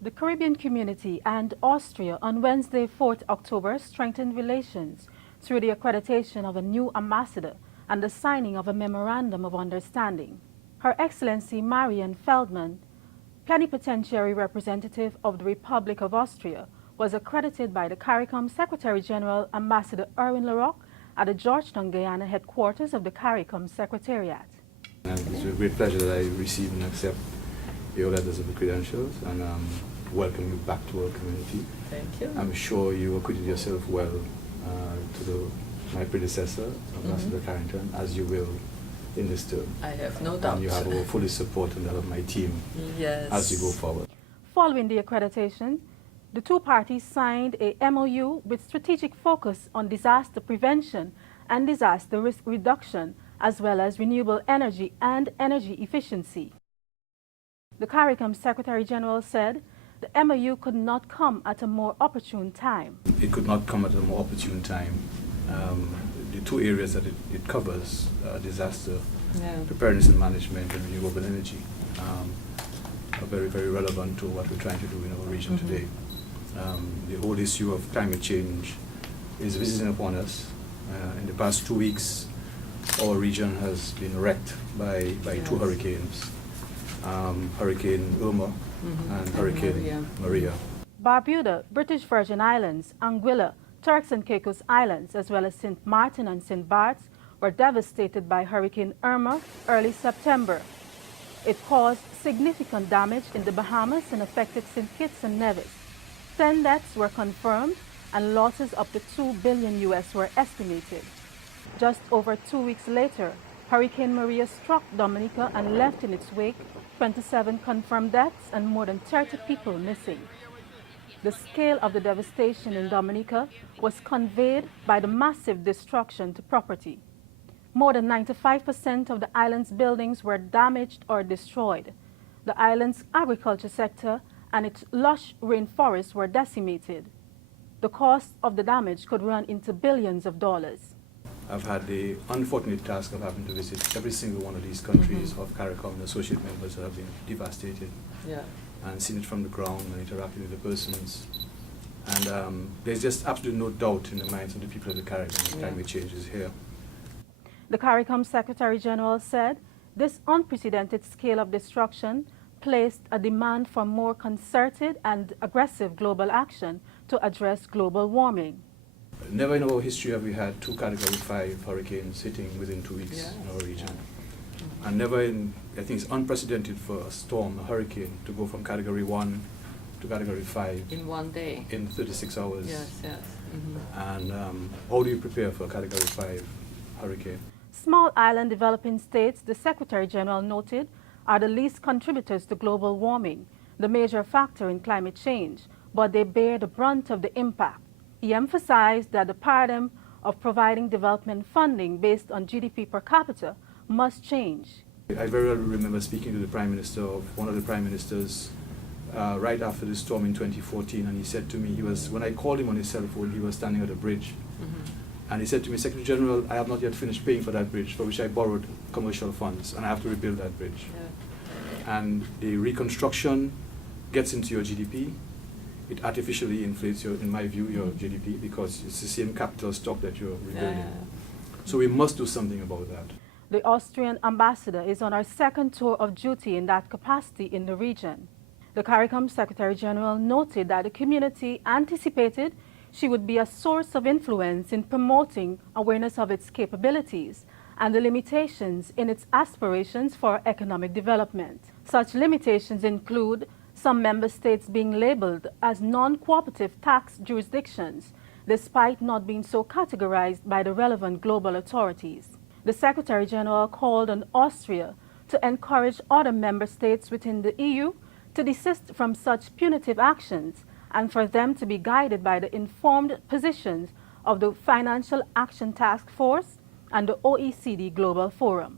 The Caribbean community and Austria on Wednesday, 4th October, strengthened relations through the accreditation of a new ambassador and the signing of a memorandum of understanding. Her Excellency Marian Feldman, plenipotentiary representative of the Republic of Austria, was accredited by the Caricom Secretary General Ambassador Erwin Larocque at the Georgetown, Guyana headquarters of the Caricom Secretariat. And it's a great pleasure that I receive and accept your letters of the credentials and welcome you back to our community. Thank you. I'm sure you acquitted yourself well to my predecessor, Ambassador Carrington, as you will in this term. I have no doubt. And you have our full support and that of my team as you go forward. Following the accreditation, the two parties signed a MOU with strategic focus on disaster prevention and disaster risk reduction, as well as renewable energy and energy efficiency. The CARICOM Secretary General said the MOU could not come at a more opportune time. It could not come at a more opportune time. The two areas that it covers, disaster preparedness and management and renewable energy, are very, very relevant to what we're trying to do in our region today. The whole issue of climate change is visiting upon us. In the past 2 weeks, our region has been wrecked by two hurricanes, Hurricane Irma and Hurricane Maria. Barbuda, British Virgin Islands, Anguilla, Turks and Caicos Islands, as well as St. Martin and St. Bart's were devastated by Hurricane Irma early September. It caused significant damage in the Bahamas and affected St. Kitts and Nevis. 10 deaths were confirmed and losses up to $2 billion were estimated. Just over 2 weeks later, Hurricane Maria struck Dominica and left in its wake 27 confirmed deaths and more than 30 people missing. The scale of the devastation in Dominica was conveyed by the massive destruction to property. More than 95% of the island's buildings were damaged or destroyed. The island's agriculture sector and its lush rainforests were decimated. The cost of the damage could run into billions of dollars. I've had the unfortunate task of having to visit every single one of these countries of CARICOM and associate members that have been devastated, and seen it from the ground and interacting with the persons. And there's just absolutely no doubt in the minds of the people of the Caribbean that climate change is here. The CARICOM Secretary General said this unprecedented scale of destruction placed a demand for more concerted and aggressive global action to address global warming. Never in our history have we had two Category 5 hurricanes hitting within 2 weeks in our region. And never in, I think it's unprecedented for a storm, a hurricane, to go from Category 1 to Category 5. In 1 day. In 36 hours. Yes, yes. And how do you prepare for a Category 5 hurricane? Small island developing states, the Secretary General noted, are the least contributors to global warming, the major factor in climate change, but they bear the brunt of the impact. He emphasized that the paradigm of providing development funding based on GDP per capita must change. I very well remember speaking to the Prime Minister of one of the Prime Ministers right after the storm in 2014, and he said to me, when I called him on his cell phone, he was standing at a bridge. And he said to me, Secretary General, I have not yet finished paying for that bridge, for which I borrowed commercial funds, and I have to rebuild that bridge. And the reconstruction gets into your GDP. It artificially inflates, in my view, your GDP, because it's the same capital stock that you're rebuilding. So we must do something about that. The Austrian ambassador is on her second tour of duty in that capacity in the region. The CARICOM Secretary General noted that the community anticipated she would be a source of influence in promoting awareness of its capabilities and the limitations in its aspirations for economic development. Such limitations include some member states being labeled as non-cooperative tax jurisdictions, despite not being so categorized by the relevant global authorities. The Secretary General called on Austria to encourage other member states within the EU to desist from such punitive actions and for them to be guided by the informed positions of the Financial Action Task Force and the OECD Global Forum.